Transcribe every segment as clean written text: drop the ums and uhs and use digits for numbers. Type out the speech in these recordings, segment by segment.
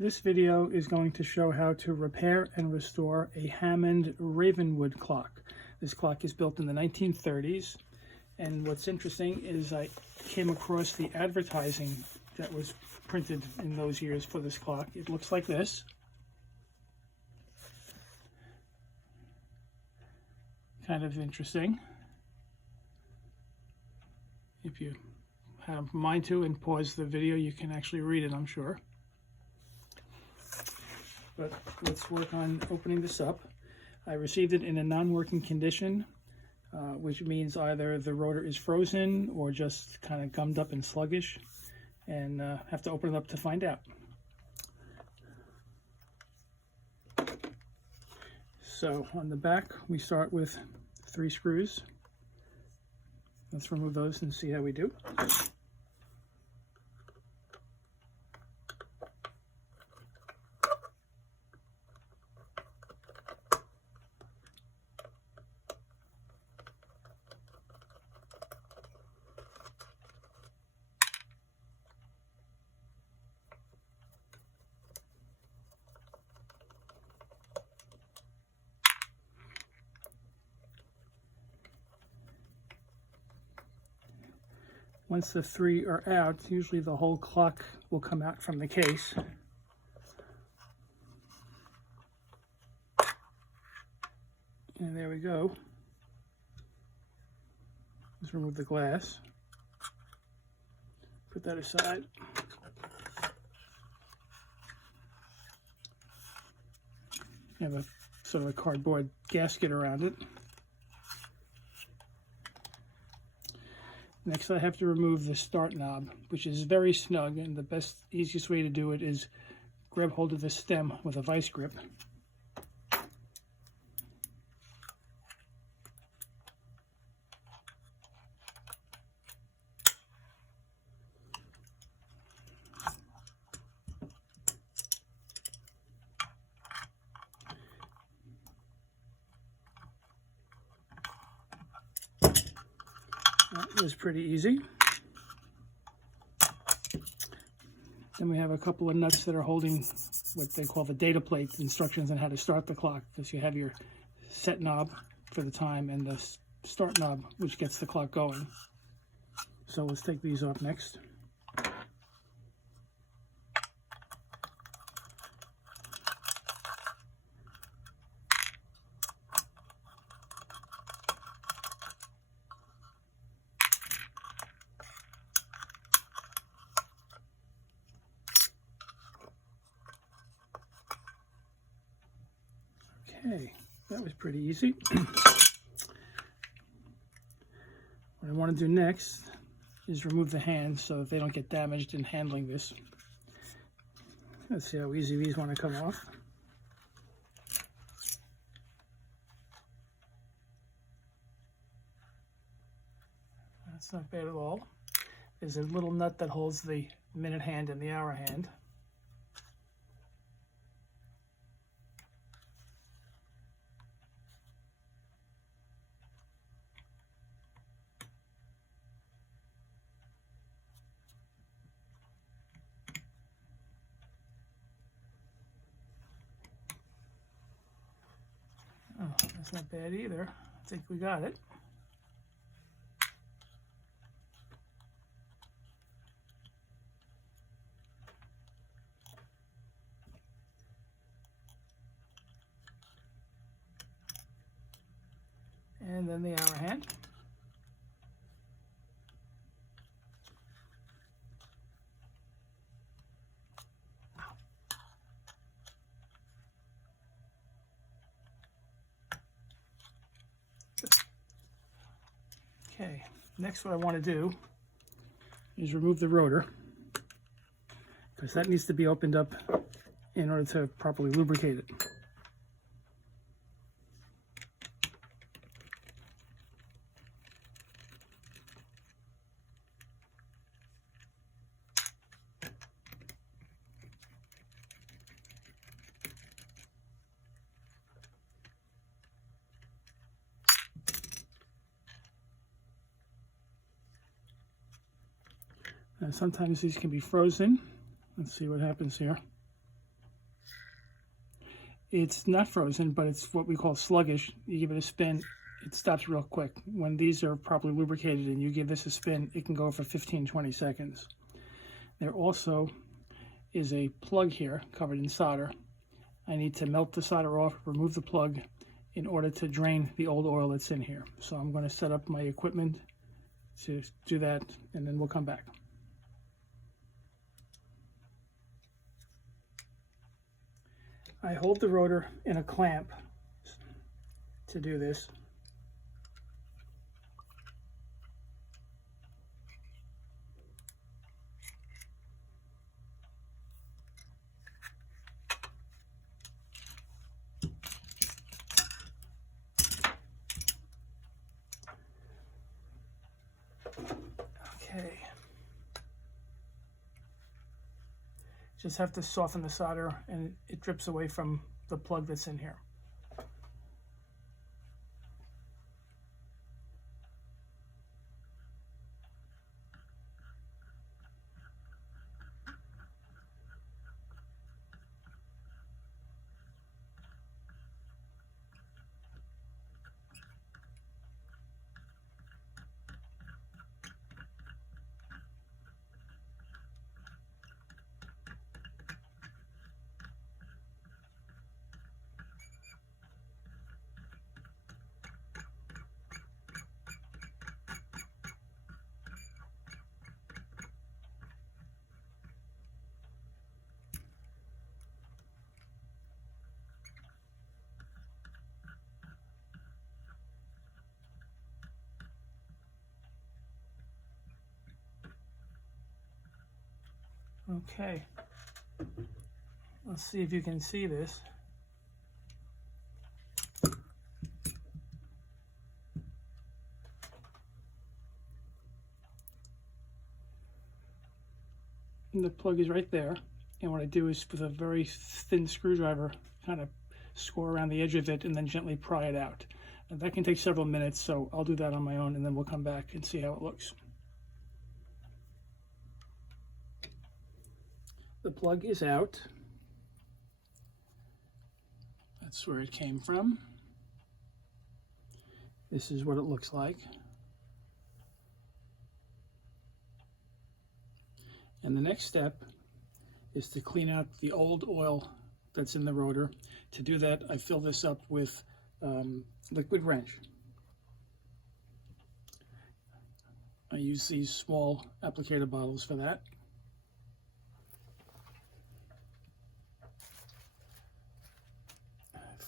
This video is going to show how to repair and restore a Hammond Ravenwood clock. This clock is built in the 1930s, and what's interesting is I came across the advertising that was printed in those years for this clock. It looks like this. Kind of interesting. If you have a mind to and pause the video, you can actually read it, I'm sure. But let's work on opening this up. I received it in a non-working condition, which means either the rotor is frozen or just kind of gummed up and sluggish, and have to open it up to find out. So on the back, we start with 3 screws. Let's remove those and see how we do. Once the 3 are out, usually the whole clock will come out from the case. And there we go. Let's remove the glass. Put that aside. You have a sort of a cardboard gasket around it. Next, I have to remove the start knob, which is very snug, and the easiest way to do it is grab hold of the stem with a vice grip. That was pretty easy. Then we have a couple of nuts that are holding what they call the data plate instructions on how to start the clock, because you have your set knob for the time and the start knob, which gets the clock going. So let's take these off next. Okay, that was pretty easy. What I want to do next is remove the hands so that they don't get damaged in handling this. Let's see how easy these want to come off. That's not bad at all. There's a little nut that holds the minute hand and the hour hand. Oh, that's not bad either. I think we got it. And then the hour hand. Okay, next what I want to do is remove the rotor, because that needs to be opened up in order to properly lubricate it. Sometimes these can be frozen. Let's see what happens here. It's not frozen, but it's what we call sluggish. You give it a spin, it stops real quick. When these are properly lubricated and you give this a spin, it can go for 15-20 seconds. There also is a plug here covered in solder. I need to melt the solder off, remove the plug in order to drain the old oil that's in here. So I'm going to set up my equipment to do that, and then we'll come back. I hold the rotor in a clamp to do this. Okay. Just have to soften the solder and it drips away from the plug that's in here. Okay, let's see if you can see this. And the plug is right there, and what I do is with a very thin screwdriver kind of score around the edge of it and then gently pry it out. And that can take several minutes, so I'll do that on my own and then we'll come back and see how it looks. The plug is out. That's where it came from. This is what it looks like. And the next step is to clean out the old oil that's in the rotor. To do that, I fill this up with liquid wrench. I use these small applicator bottles for that.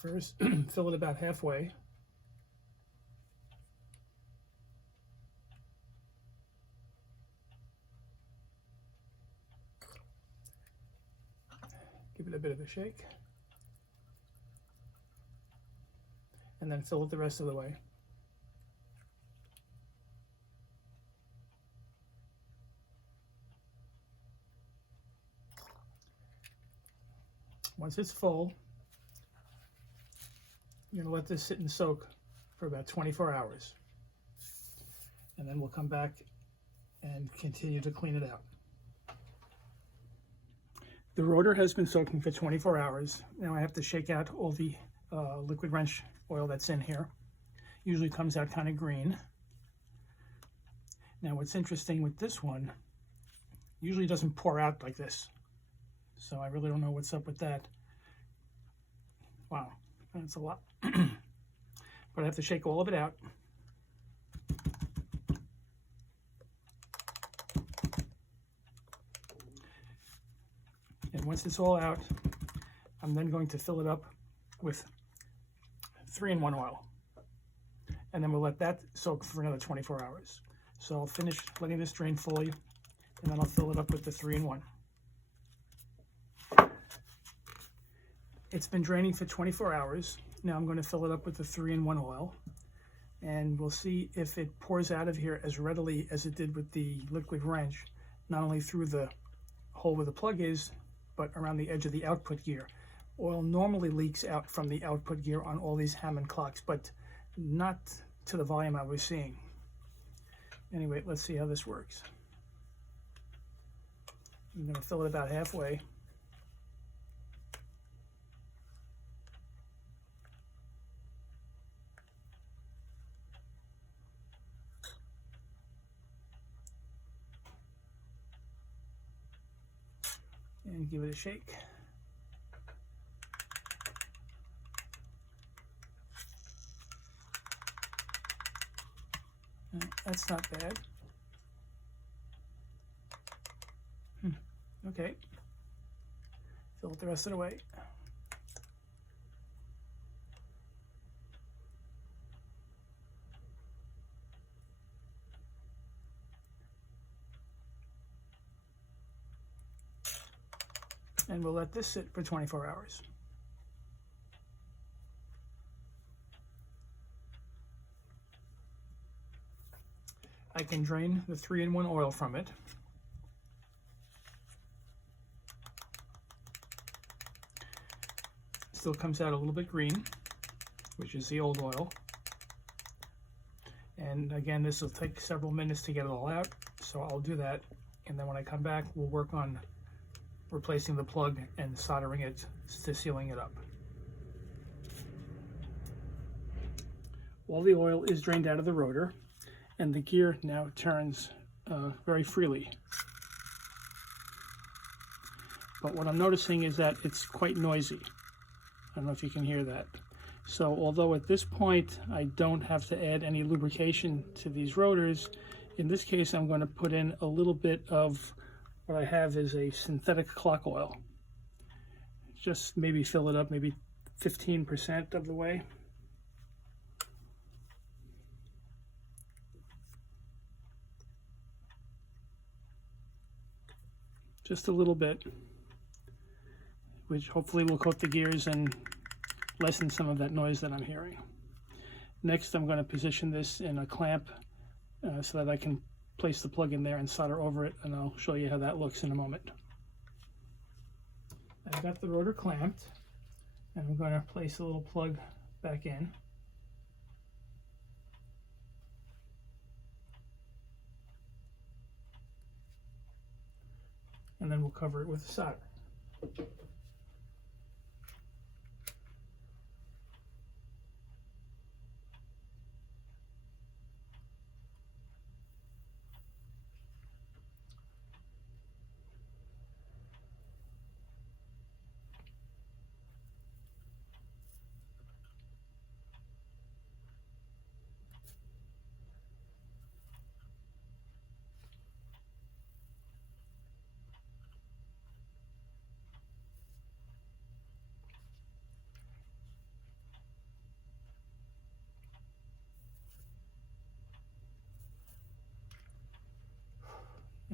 First, fill it about halfway. Give it a bit of a shake. And then fill it the rest of the way. Once it's full, you're going to let this sit and soak for about 24 hours. And then we'll come back and continue to clean it out. The rotor has been soaking for 24 hours. Now I have to shake out all the liquid wrench oil that's in here. Usually comes out kind of green. Now what's interesting with this one, usually doesn't pour out like this. So I really don't know what's up with that. Wow, that's a lot. But I have to shake all of it out. And once it's all out, I'm then going to fill it up with 3-in-1 oil. And then we'll let that soak for another 24 hours. So I'll finish letting this drain fully, and then I'll fill it up with the 3-in-1. It's been draining for 24 hours. Now I'm going to fill it up with the 3-in-1 oil, and we'll see if it pours out of here as readily as it did with the liquid wrench, not only through the hole where the plug is, but around the edge of the output gear. Oil normally leaks out from the output gear on all these Hammond clocks, but not to the volume I was seeing. Anyway, let's see how this works. I'm going to fill it about halfway. and give it a shake. That's not bad. Okay. Fill it the rest of the way. And we'll let this sit for 24 hours. I can drain the 3-in-1 oil from it. Still comes out a little bit green, which is the old oil. And again, this will take several minutes to get it all out, so I'll do that. And then when I come back, we'll work on replacing the plug and soldering it to sealing it up. All the oil is drained out of the rotor, and the gear now turns very freely. But what I'm noticing is that it's quite noisy. I don't know if you can hear that. So although at this point I don't have to add any lubrication to these rotors, in this case I'm going to put in a little bit of what I have is a synthetic clock oil. Just maybe fill it up, maybe 15% of the way. Just a little bit, which hopefully will coat the gears and lessen some of that noise that I'm hearing. Next, I'm going to position this in a clamp so that I can place the plug in there and solder over it, and I'll show you how that looks in a moment. I've got the rotor clamped, and I'm going to place a little plug back in. And then we'll cover it with solder.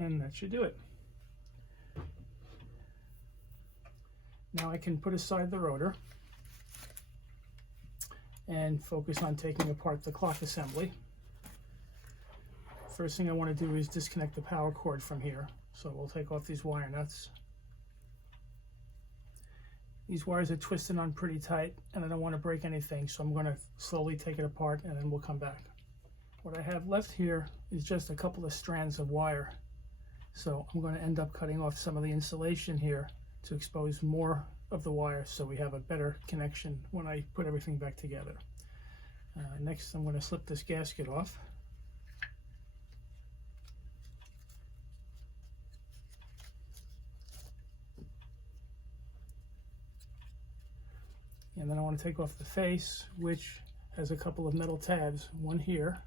And that should do it. Now I can put aside the rotor and focus on taking apart the clock assembly. First thing I want to do is disconnect the power cord from here. So we'll take off these wire nuts. These wires are twisted on pretty tight and I don't want to break anything, so I'm going to slowly take it apart and then we'll come back. What I have left here is just a couple of strands of wire. So I'm going to end up cutting off some of the insulation here to expose more of the wire so we have a better connection when I put everything back together. Next, I'm going to slip this gasket off. And then I want to take off the face, which has a couple of metal tabs, one here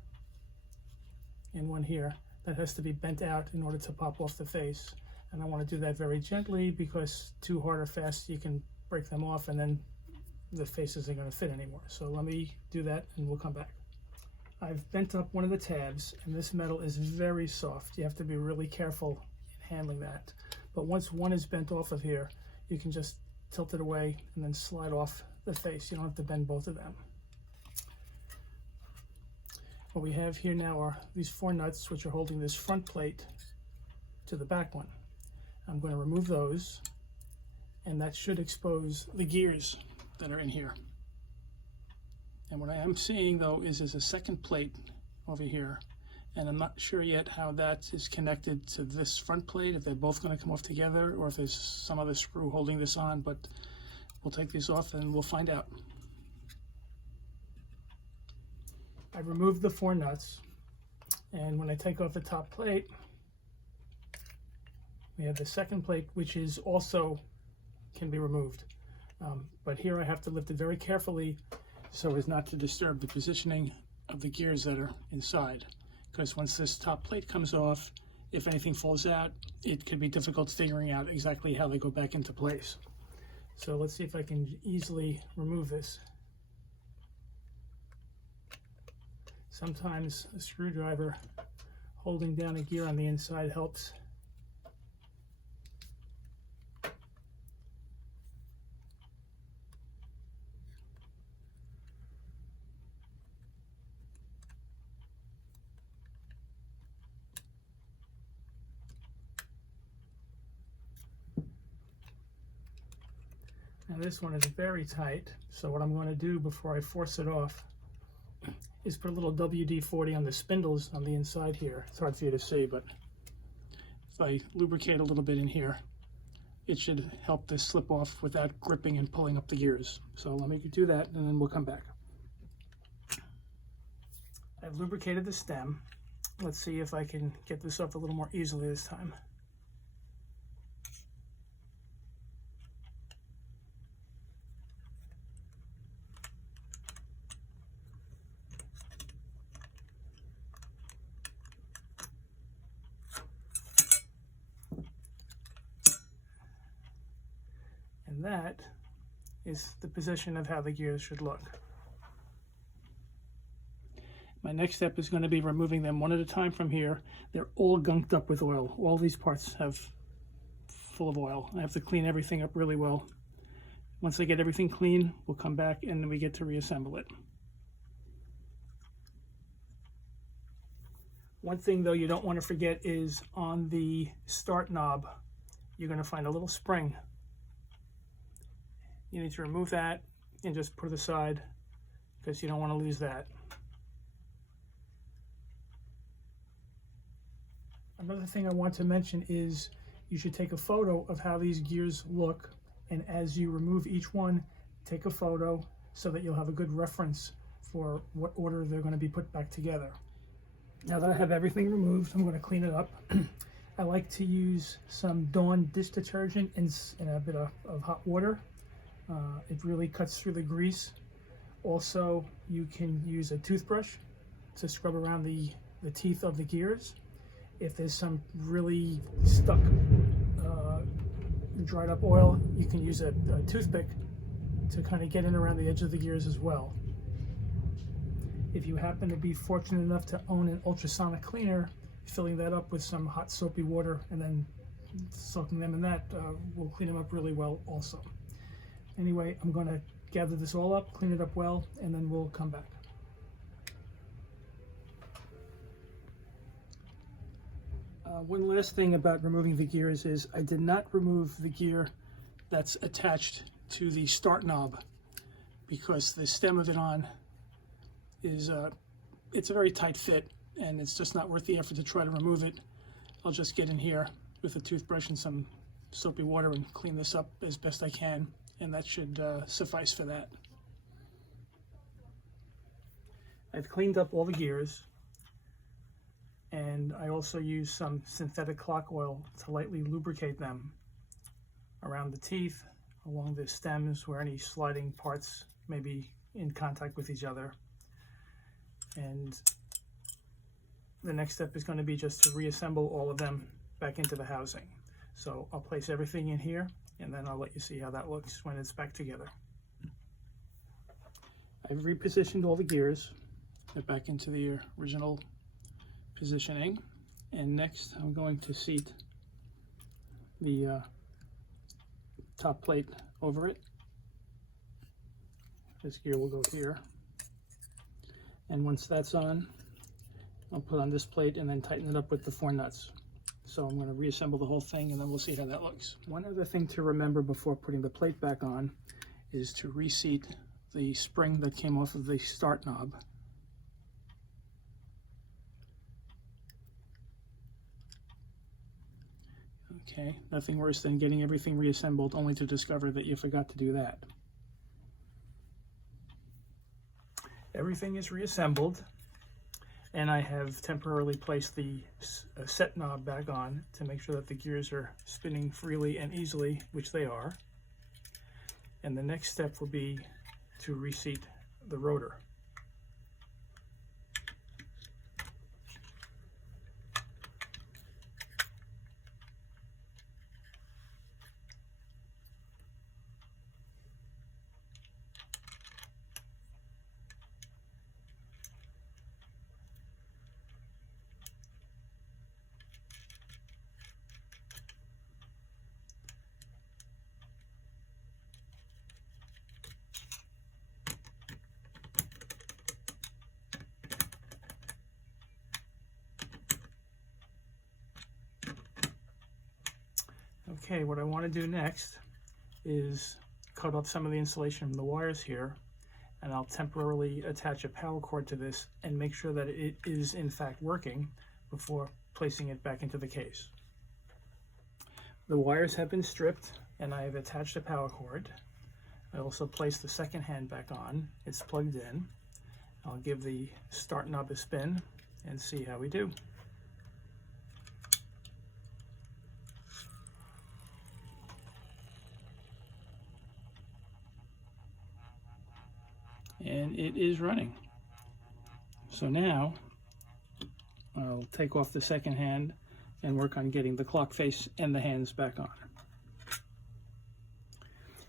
and one here. That has to be bent out in order to pop off the face. And I want to do that very gently because too hard or fast you can break them off and then the face isn't going to fit anymore. So let me do that and we'll come back. I've bent up one of the tabs and this metal is very soft. You have to be really careful in handling that. But once one is bent off of here, you can just tilt it away and then slide off the face. You don't have to bend both of them. What we have here now are these 4 nuts which are holding this front plate to the back one. I'm going to remove those and that should expose the gears that are in here. And what I am seeing though is there's a second plate over here and I'm not sure yet how that is connected to this front plate, if they're both going to come off together or if there's some other screw holding this on, but we'll take these off and we'll find out. I've removed the 4 nuts, and when I take off the top plate, We have the second plate, which is also can be removed. But here I have to lift it very carefully so as not to disturb the positioning of the gears that are inside. Because once this top plate comes off, if anything falls out, it could be difficult figuring out exactly how they go back into place. So let's see if I can easily remove this. Sometimes a screwdriver holding down a gear on the inside helps. Now this one is very tight, so what I'm going to do before I force it off is put a little WD-40 on the spindles on the inside here. It's hard for you to see, but if I lubricate a little bit in here, it should help this slip off without gripping and pulling up the gears. So let me do that and then we'll come back. I've lubricated the stem. Let's see if I can get this off a little more easily this time. And that is the position of how the gears should look. My next step is going to be removing them one at a time from here. They're all gunked up with oil. All these parts have full of oil. I have to clean everything up really well. Once I get everything clean, we'll come back and then we get to reassemble it. One thing though you don't want to forget is on the start knob, you're going to find a little spring. You need to remove that and just put it aside because you don't want to lose that. Another thing I want to mention is you should take a photo of how these gears look, and as you remove each one, take a photo so that you'll have a good reference for what order they're going to be put back together. Now that I have everything removed, I'm going to clean it up. I like to use some Dawn dish detergent and a bit of hot water. It really cuts through the grease. Also, you can use a toothbrush to scrub around the teeth of the gears. If there's some really stuck, dried up oil, you can use a toothpick to kind of get in around the edge of the gears as well. If you happen to be fortunate enough to own an ultrasonic cleaner, filling that up with some hot soapy water and then soaking them in that will clean them up really well also. Anyway, I'm going to gather this all up, clean it up well, and then we'll come back. One last thing about removing the gears is I did not remove the gear that's attached to the start knob because the stem of it on is it's a very tight fit and it's just not worth the effort to try to remove it. I'll just get in here with a toothbrush and some soapy water and clean this up as best I can, and that should suffice for that. I've cleaned up all the gears, and I also use some synthetic clock oil to lightly lubricate them around the teeth, along the stems where any sliding parts may be in contact with each other. And the next step is going to be just to reassemble all of them back into the housing. So I'll place everything in here and then I'll let you see how that looks when it's back together. I've repositioned all the gears, get back into the original positioning, and next I'm going to seat the top plate over it. This gear will go here, and once that's on, I'll put on this plate and then tighten it up with the 4 nuts. So I'm going to reassemble the whole thing and then we'll see how that looks. One other thing to remember before putting the plate back on is to reseat the spring that came off of the start knob. Okay, nothing worse than getting everything reassembled only to discover that you forgot to do that. Everything is reassembled. And I have temporarily placed the set knob back on to make sure that the gears are spinning freely and easily, which they are. And the next step will be to reseat the rotor. Okay, what I want to do next is cut off some of the insulation from the wires here, and I'll temporarily attach a power cord to this and make sure that it is in fact working before placing it back into the case. The wires have been stripped and I have attached a power cord. I also placed the second hand back on. It's plugged in. I'll give the start knob a spin and see how we do. And it is running. So now I'll take off the second hand and work on getting the clock face and the hands back on.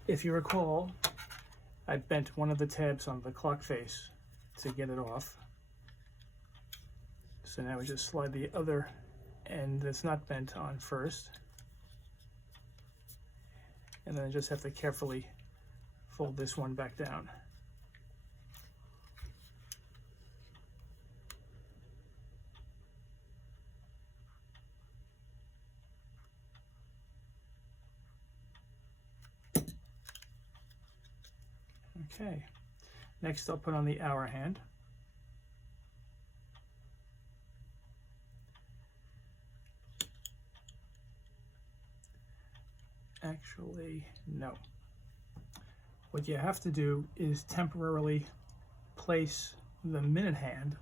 If you recall, I bent one of the tabs on the clock face to get it off. So now we just slide the other end that's not bent on first. And then I just have to carefully fold this one back down. Okay, next I'll put on the hour hand. Actually, no. What you have to do is temporarily place the minute hand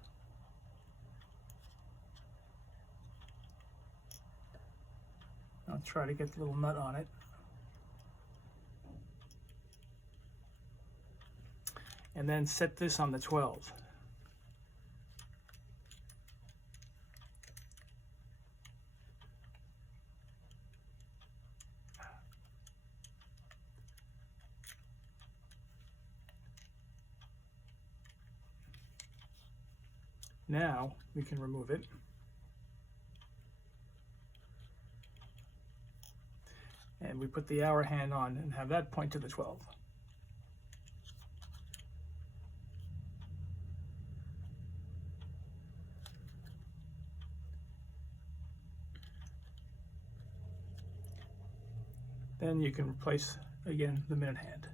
I'll try to get the little nut on it. And then set this on the 12. Now we can remove it. And we put the hour hand on and have that point to the 12. Then you can replace, again, the minute hand.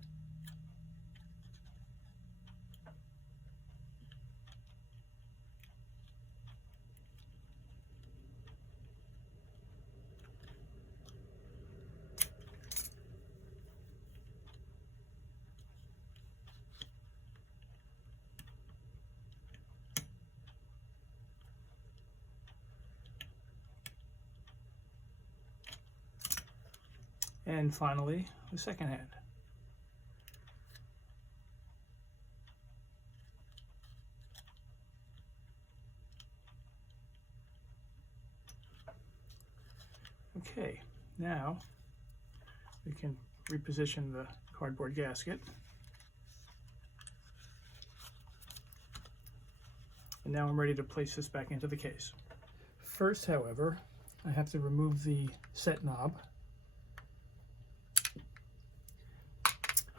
And finally, the second hand. Okay, now we can reposition the cardboard gasket. And now I'm ready to place this back into the case. First, however, I have to remove the set knob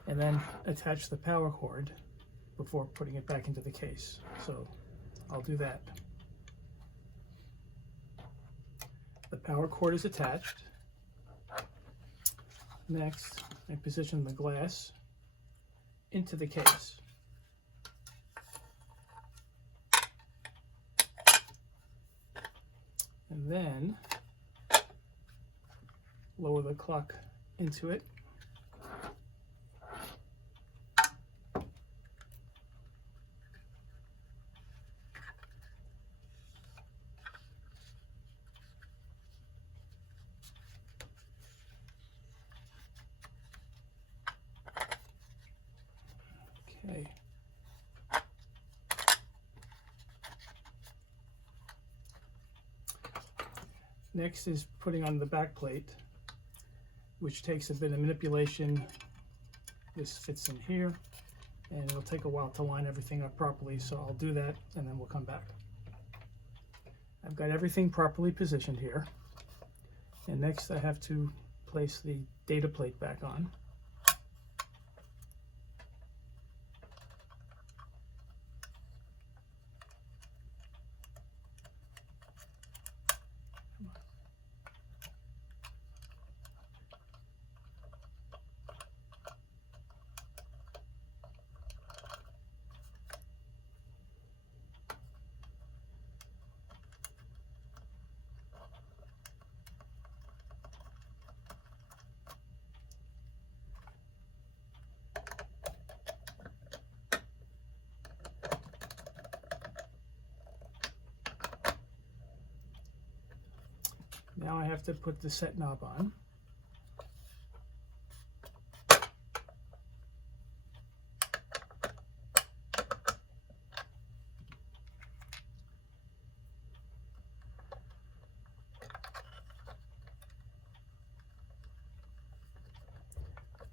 and then attach the power cord before putting it back into the case. So I'll do that. The power cord is attached. Next, I position the glass into the case. And then lower the clock into it. Okay. Next is putting on the back plate, which takes a bit of manipulation. This fits in here, and it'll take a while to line everything up properly, so I'll do that and then we'll come back. I've got everything properly positioned here, and next I have to place the data plate back on. Now I have to put the set knob on.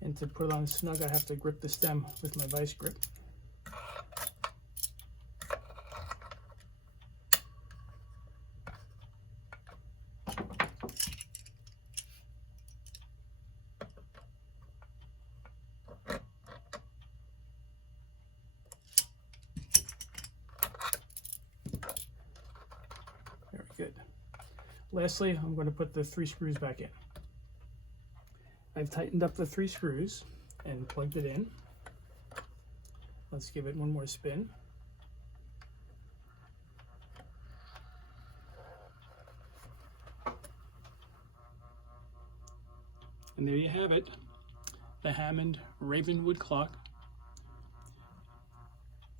And to put it on snug, I have to grip the stem with my vice grip. Very good. Lastly, I'm going to put the 3 screws back in. I've tightened up the 3 screws and plugged it in. Let's give it one more spin. And there you have it, the Hammond Ravenwood Clock.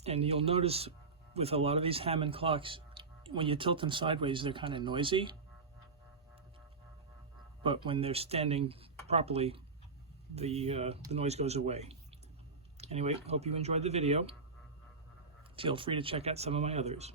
And you'll notice with a lot of these Hammond clocks, when you tilt them sideways, they're kind of noisy. But when they're standing properly, the noise goes away. Anyway, hope you enjoyed the video. Feel free to check out some of my others.